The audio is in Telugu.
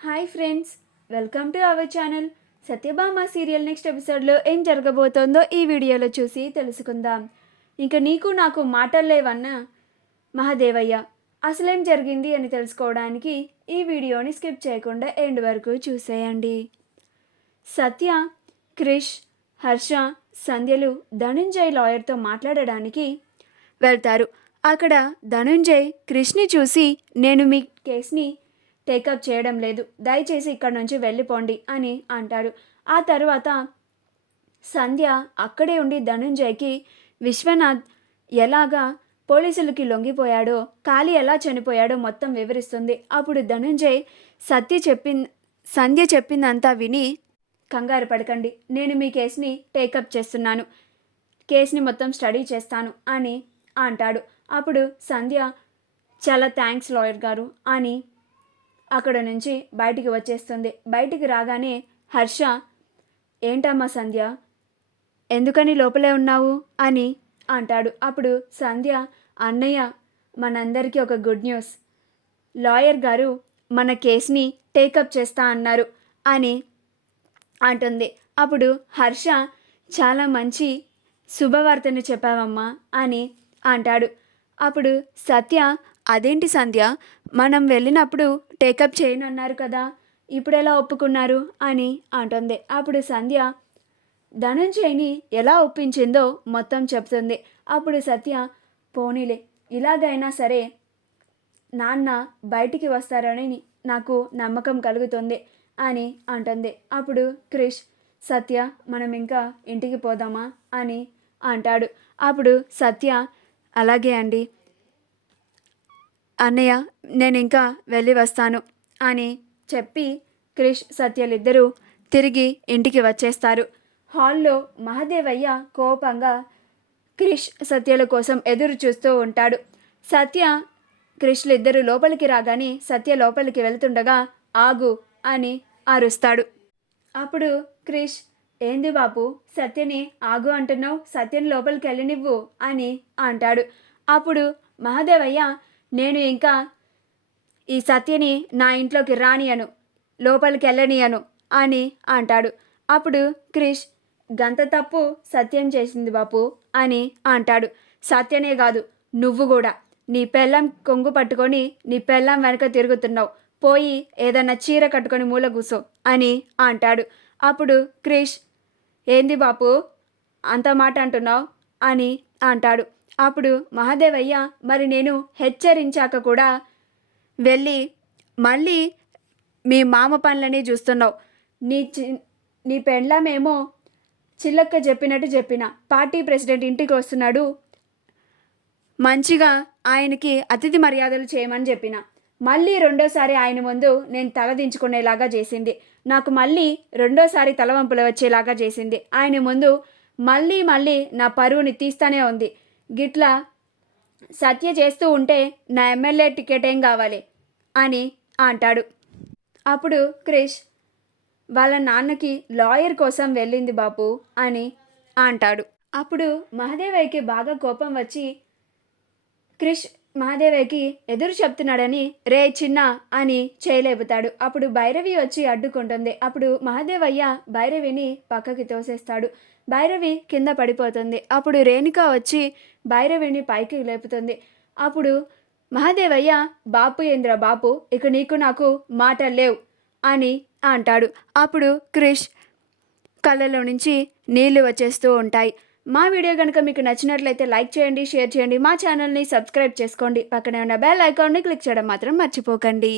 Hi friends, welcome to our channel. Satyabhama serial next ఎపిసోడ్లో ఏం జరగబోతోందో ఈ వీడియోలో చూసి తెలుసుకుందాం. ఇంక నీకు నాకు మాటలు లేవన్న మహాదేవయ్య అసలేం జరిగింది అని తెలుసుకోవడానికి ఈ వీడియోని స్కిప్ చేయకుండా ఎండ్ వరకు చూసేయండి. సత్య, క్రిష్, హర్ష, సంధ్యలు ధనుంజయ్ లాయర్తో మాట్లాడడానికి వెళ్తారు. అక్కడ ధనుంజయ్ క్రిష్ని చూసి, నేను మీ కేసుని టేకప్ చేయడం లేదు, దయచేసి ఇక్కడ నుంచి వెళ్ళిపోండి అని అంటాడు. ఆ తర్వాత సంధ్య అక్కడే ఉండి ధనుంజయ్కి విశ్వనాథ్ ఎలాగా పోలీసులకి లొంగిపోయాడో, కాళీ ఎలా చనిపోయాడో మొత్తం వివరిస్తుంది. అప్పుడు ధనుంజయ్ సంధ్య చెప్పిందంతా విని, కంగారు పడకండి, నేను మీ కేసుని టేకప్ చేస్తున్నాను, కేసుని మొత్తం స్టడీ చేస్తాను అని అంటాడు. అప్పుడు సంధ్య, చాలా థ్యాంక్స్ లాయర్ గారు అని అక్కడ నుంచి బయటికి వచ్చేస్తుంది. బయటికి రాగానే హర్ష, ఏంటమ్మా సంధ్య, ఎందుకని లోపలే ఉన్నావు అని అంటాడు. అప్పుడు సంధ్య, అన్నయ్య, మనందరికీ ఒక గుడ్ న్యూస్, లాయర్ గారు మన కేసుని టేకప్ చేస్తా అన్నారు అని అంటుంది. అప్పుడు హర్ష, చాలా మంచి శుభవార్తను చెప్పావమ్మా అని అంటాడు. అప్పుడు సత్య, అదేంటి సంధ్య, మనం వెళ్ళినప్పుడు టేకప్ చేయనన్నారు కదా, ఇప్పుడు ఎలా ఒప్పుకున్నారు అని అంటుంది. అప్పుడు సంధ్య ధనుంజయ్ని ఎలా ఒప్పించిందో మొత్తం చెప్తుంది. అప్పుడు సత్య, పోనీలే, ఇలాగైనా సరే నాన్న బయటికి వస్తారని నాకు నమ్మకం కలుగుతుంది అని అంటుంది. అప్పుడు క్రిష్, సత్య, మనం ఇంకా ఇంటికి పోదామా అని అంటాడు. అప్పుడు సత్య, అలాగే అండి అన్నయ్య, నేను ఇంకా వెళ్ళి వస్తాను అని చెప్పి క్రిష్, సత్యలిద్దరూ తిరిగి ఇంటికి వచ్చేస్తారు. హాల్లో మహాదేవయ్య కోపంగా క్రిష్, సత్యల కోసం ఎదురు చూస్తూ ఉంటాడు. సత్య, క్రిష్లిద్దరూ లోపలికి రాగానే సత్య లోపలికి వెళ్తుండగా, ఆగు అని అరుస్తాడు. అప్పుడు క్రిష్, ఏంది బాపు, సత్యని ఆగు అంటున్నావు, సత్యని లోపలికి వెళ్ళనివ్వు అని అంటాడు. అప్పుడు మహాదేవయ్య, నేను ఇంకా ఈ సత్యని నా ఇంట్లోకి రానియను, లోపలికి వెళ్ళనియను అని అంటాడు. అప్పుడు క్రిష్, గంత తప్పు సత్యం చేసింది బాపు అని అంటాడు. సత్యనే కాదు, నువ్వు కూడా నీ పెళ్ళం కొంగు పట్టుకొని నీ పెళ్ళం వెనక తిరుగుతున్నావు, పోయి ఏదన్నా చీర కట్టుకొని మూల కూసో అని అంటాడు. అప్పుడు క్రిష్, ఏంది బాపు అంత మాట అంటున్నావు అని అంటాడు. అప్పుడు మహాదేవయ్య, మరి నేను హెచ్చరించాక కూడా వెళ్ళి మళ్ళీ మీ మామ పనులని చూస్తున్నావు, నీ పెళ్ళమేమో చిల్లక్క చెప్పినట్టు చెప్పిన, పార్టీ ప్రెసిడెంట్ ఇంటికి వస్తున్నాడు, మంచిగా ఆయనకి అతిథి మర్యాదలు చేయమని చెప్పిన, మళ్ళీ రెండోసారి ఆయన ముందు నేను తలదించుకునేలాగా చేసింది, నాకు మళ్ళీ రెండోసారి తలవంపులు వచ్చేలాగా చేసింది, ఆయన ముందు మళ్ళీ నా పరువుని తీస్తానే ఉంది, గిట్లా సత్య చేస్తూ ఉంటే నా ఎమ్మెల్యే టికెట్ ఏం కావాలి అని అంటాడు. అప్పుడు క్రిష్, వాళ్ళ నాన్నకి లాయర్ కోసం వెళ్ళింది బాపు అని అంటాడు. అప్పుడు మహాదేవయ్యకి బాగా కోపం వచ్చి క్రిష్ మహాదేవయ్యకి ఎదురు చెప్తున్నాడని, రే చిన్న అని చేయలేపుతాడు. అప్పుడు భైరవి వచ్చి అడ్డుకుంటుంది. అప్పుడు మహాదేవయ్య భైరవిని పక్కకి తోసేస్తాడు. భైరవి కింద పడిపోతుంది. అప్పుడు రేణుక వచ్చి భైరవిని పైకి లేపుతుంది. అప్పుడు మహాదేవయ్య, బాపు ఏంద్ర బాపు, ఇక నీకు నాకు మాటలు లేవు అని అంటాడు. అప్పుడు క్రిష్ కళ్ళలో నుంచి నీళ్లు వచ్చేస్తూ ఉంటాయి. మా వీడియో కనుక మీకు నచ్చినట్లయితే లైక్ చేయండి, షేర్ చేయండి, మా ఛానల్ని సబ్స్క్రైబ్ చేసుకోండి, పక్కనే ఉన్న బెల్ ఐకాన్ని క్లిక్ చేయడం మాత్రం మర్చిపోకండి.